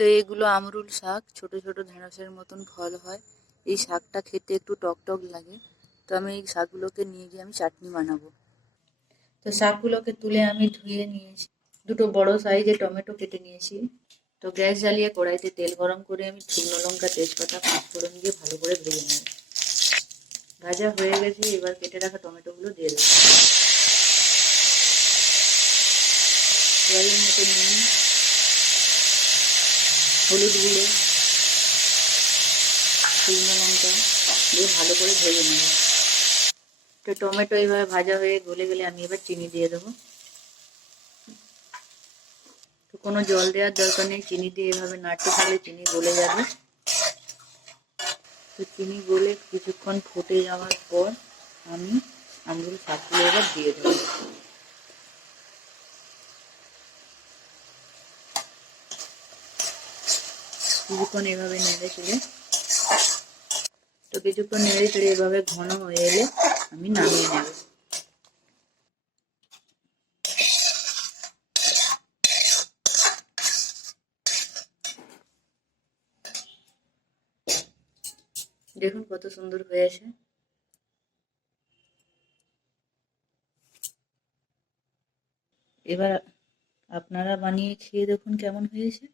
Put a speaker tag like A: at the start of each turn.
A: তো এগুলো আমরুল শাক, ছোট ছোট ঢেঁড়সের মতন ফল হয়। এই শাকটা খেতে একটু টক টক লাগে। তো আমি এই শাকগুলোকে নিয়ে গিয়ে আমি চাটনি বানাবো। তো শাকগুলোকে তুলে আমি ধুয়ে নিয়েছি। দুটো বড় সাইজে টমেটো কেটে নিয়েছি। তো গ্যাস জ্বালিয়ে কড়াইতে তেল গরম করে আমি শুকনো লঙ্কা, তেজপাতা, পাঁচফোড়ন দিয়ে ভালো করে ভেজে নেব। ভাজা হয়ে গেছে, এবার কেটে রাখা টমেটোগুলো দিয়ে দেবো। মতো নুন হলুদ গুঁড়ো, শুকনো লঙ্কা দিয়ে ভালো করে ভেজে নেব। তো টমেটো এইভাবে ভাজা হয়ে গলে গেলে আমি এবার চিনি দিয়ে দেবো। তো কোনো জল দেওয়ার দরকার নেই, চিনি দিয়ে এভাবে নাড়তে থাকলে চিনি গলে যাবে। তো চিনি গলে কিছুক্ষণ ফুটে যাওয়ার পর আমি আমগুলো শাকগুলো এবার দিয়ে দেবো। কিছুক্ষণ এভাবে নেড়ে চেড়ে। তো কিছুক্ষণ নেড়ে চেড়ে এভাবে ঘন হয়ে এলে আমি নামিয়ে নেব। দেখুন কত সুন্দর হয়েছে। এবার আপনারা বানিয়ে খেয়ে দেখুন কেমন হয়েছে।